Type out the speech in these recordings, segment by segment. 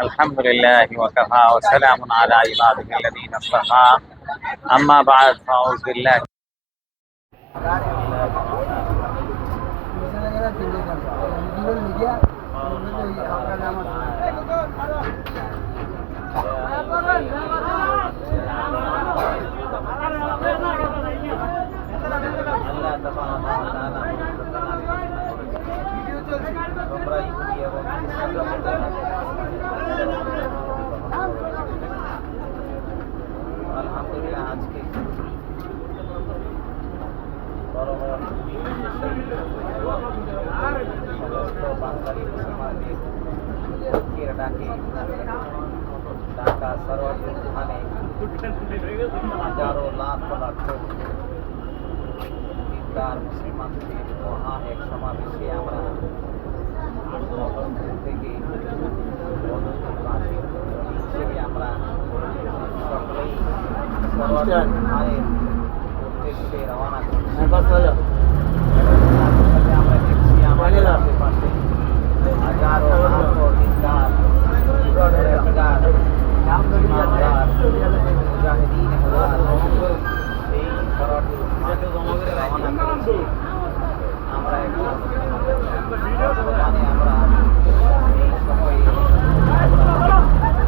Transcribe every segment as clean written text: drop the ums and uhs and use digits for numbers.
الحمد لله وكفى وسلام على عباده الذين اصطفى أما بعد فأعوذ بالله আলহামদুলিল্লাহ আজকে সমস্ত বাঙালি মুসলমানদের ডাকে ঢাকা সরোয়ার স্থানে হাজারো লাখ লক্ষ দিনদার মুসলমানদের মহান এক সমাবেশে আমরা থেকে হিসেবে আমরা সকলেই সরোয়ার স্থানের উদ্দেশ্যে রওনা করছি। আমরা দেখছি আমাদের আশেপাশে হাজারো লাখো দিনদার মুজাহিদিন সেই সরোয়ার স্থানে রওনা করেছি। আমরা এখন বর্তমানে আমরা এই সময়ে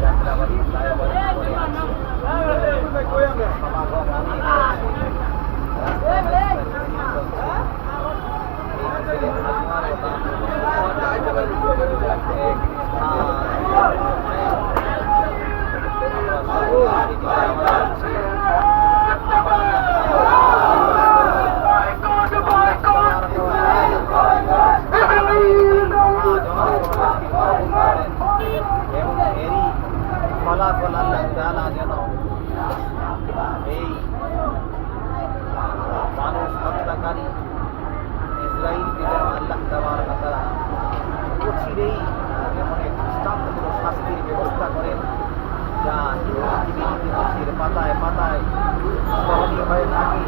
যাত্রাবাড়ি ফ্লাইওভারের উপরে আছি। সমাগম অনেক হচ্ছে, রাস্তায় রাস্তায় মিছিল চলছে। এই মিছিলে হাজার ফলাফল আল্লাহ তাআলা যেন এই মানুষ হত্যাকারী ইসরাইলকে যেন আল্লাহ তাবারক ওয়া তাআলা অচিরেই এমন এক দৃষ্টান্তমূলক শাস্তির ব্যবস্থা করেন যা ইতিহাসের পাতায় পাতায় স্মরণীয় হয়ে থাকে।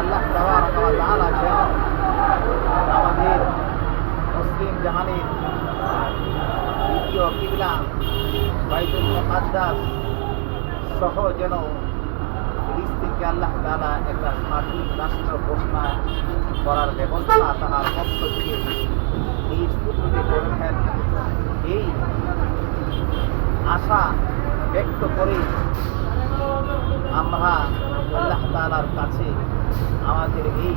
আল্লাহ তাবারক ওয়া তাআলা যেন আমাদের মুসলিম জাহানের দ্বিতীয় কিবলা বাইতুল মুকাদ্দাস সহ যেন ফিলিস্তিনকে আল্লাহ তাআলা একটা স্বাধীন রাষ্ট্র ঘোষণা করার ব্যবস্থা তাহার পক্ষ থেকে নিজ পুত্রকে করেছেন। এই আশা ব্যক্ত করে আমরা আল্লাহ তাআলার কাছে আমাদের এই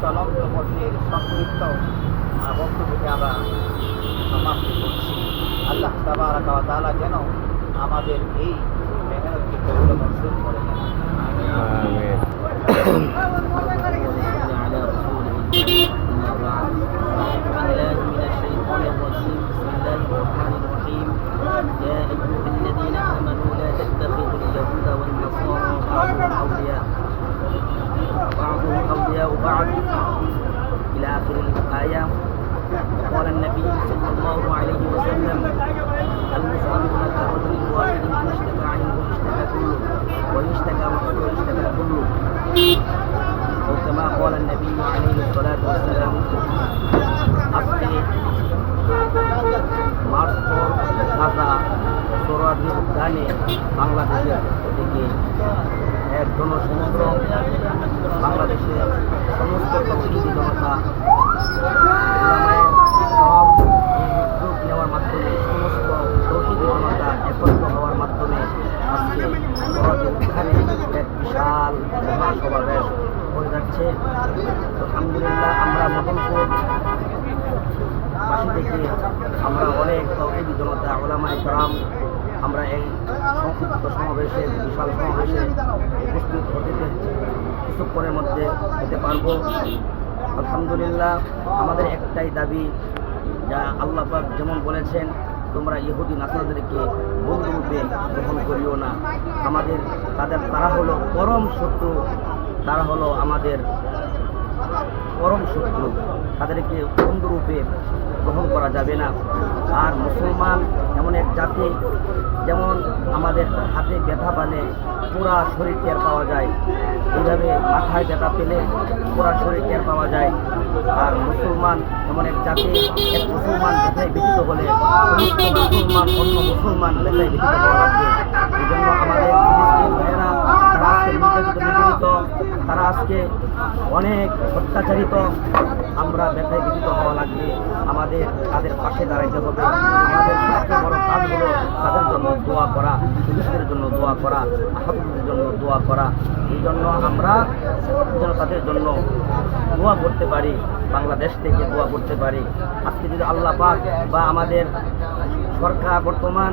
চলন্ত পথের সংক্ষিপ্ত বক্তব্যকে আমরা সমাপ্ত করছি। আল্লাহ তাবারক ওয়া তাআলা যেন আমাদের এই মেহনতকে কবুল মঞ্জুর করে নেন। إلى آخر الآية. وقال النبي صلى الله عليه وسلم المسلمون كالرجل الواحد إن اشتكى عنه اشتكى كله وإن اشتكى محسن اشتكى كله أو كما قال النبي عليه الصلاة والسلام. আজকে মার্চ গাজা সরোয়ার্দী উদ্যানে বাংলাদেশের থেকে এক জনসমুদ্র বাংলাদেশের সমস্ত তৌহিদি জনতা উদ্যোগ নেওয়ার মাধ্যমে সমস্ত তৌহিদি জনতা একত্র হওয়ার মাধ্যমে আজকে উদ্যানে এক বিশাল মহাসমাবেশ হয়ে যাচ্ছে। আলহামদুলিল্লাহ আমরা মদনপুর বাসী থেকে আমরা অনেক তৌহিদি জনতা উলামায়ে কেরাম আমরা এই সংক্ষিপ্ত সমাবেশে বিশাল সমাবেশে উপস্থিত হতে কিছুক্ষণের মধ্যে হতে পারবো। আলহামদুলিল্লাহ আমাদের একটাই দাবি, যা আল্লাহ পাক যেমন বলেছেন তোমরা ইহুদি নাসারাদেরকে বন্ধুরূপে গ্রহণ করিও না। তারা হলো পরম শত্রু, তারা হলো আমাদের পরম শত্রু, তাদেরকে বন্ধুরূপে গ্রহণ করা যাবে না। আর মুসলমান এমন এক জাতি যেমন আমাদের হাতে ব্যথা পালে পুরা শরীর টের পাওয়া যায়, এইভাবে মাথায় ব্যথা পেলে পুরা শরীর টের পাওয়া যায়। আর মুসলমান এমন এক জাতি, এক মুসলমান ব্যথায় ব্যথিত হলে মুসলমান অন্য মুসলমান ব্যথায় ব্যথিত হওয়া লাগবে। এই জন্য আমাদের ফিলিস্তিন ভাইয়েরা তারা আজকে নির্যাতিত, তারা আজকে অনেক অত্যাচারিত, আমরা ব্যথায় ব্যথিত হওয়া লাগবে। আমাদের তাদের পাশে দাঁড়াইতে হবে। আমাদের সবচেয়ে বড় কাজ হলো তাদের জন্য দোয়া করা, পুলিশদের জন্য দোয়া করা, আহতদের জন্য দোয়া করা। এই জন্য আমরা যেন তাদের জন্য দোয়া করতে পারি, বাংলাদেশ থেকে দোয়া করতে পারি। আজকে যদি আল্লাহ পাক বা আমাদের সরকার বর্তমান